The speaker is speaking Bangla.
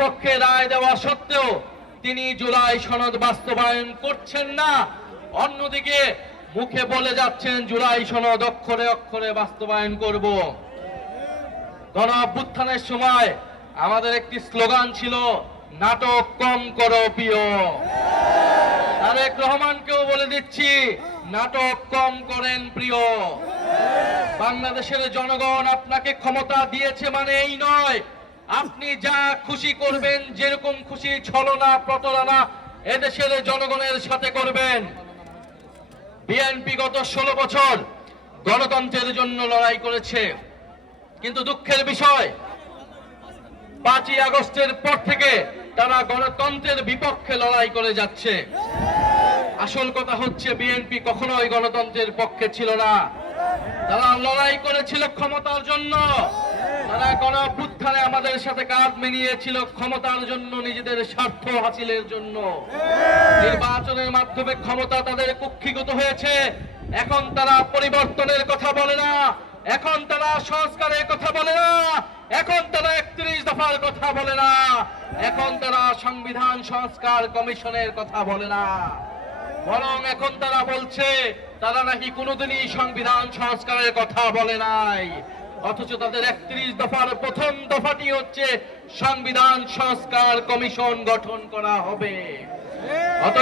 পক্ষে রায় দেওয়া সত্ত্বেও তিনি জুলাই সনদ বাস্তবায়ন করছেন না। অন্যদিকে মুখে বলে যাচ্ছেন জুলাই সনদ অক্ষরে অক্ষরে বাস্তবায়ন করব। গণ অভ্যুত্থানের সময় আমাদের একটি স্লোগান ছিল, নাটক কম করো প্রিয়। তারেক রহমানকেও বলে দিচ্ছি, নাটক কম করেন প্রিয়। বাংলাদেশের জনগণ আপনাকে ক্ষমতা দিয়েছে মানে এই নয় আপনি যা খুশি করবেন, যেরকম খুশি ছলনা প্রতারণা এদেশের জনগণের সাথে করবেন। বিএনপি গত 16 বছর গণতন্ত্রের জন্য লড়াই করেছে, কিন্তু দুঃখের বিষয় 5ই আগস্টের পর থেকে তারা গণতন্ত্রের বিপক্ষে লড়াই করে যাচ্ছে। আসল কথা হচ্ছে বিএনপি কখনোই গণতন্ত্রের পক্ষে ছিল না। তারা লড়াই করেছিল ক্ষমতার জন্য। তারা গণ অভ্যুত্থানে আমাদের সাথে কাঁধ মিলিয়েছিল ক্ষমতার জন্য, নিজেদের স্বার্থ হাসিলের জন্য। নির্বাচনের মাধ্যমে ক্ষমতা তাদের কুক্ষিগত হয়েছে। এখন তারা পরিবর্তনের কথা বলে না, এখন তারা সংস্কারের কথা বলে না, এখন তারা 31 দফার কথা বলে না, এখন তারা সংবিধান সংস্কার কমিশনের কথা বলে না, বরং এখন তারা বলছে তারা নাকি কোনোদিনই সংবিধান সংস্কারের কথা বলে নাই। অথচ তাদের 31 দফার প্রথম দফাটি হচ্ছে সংবিধান সংস্কার কমিশন গঠন করা হবে।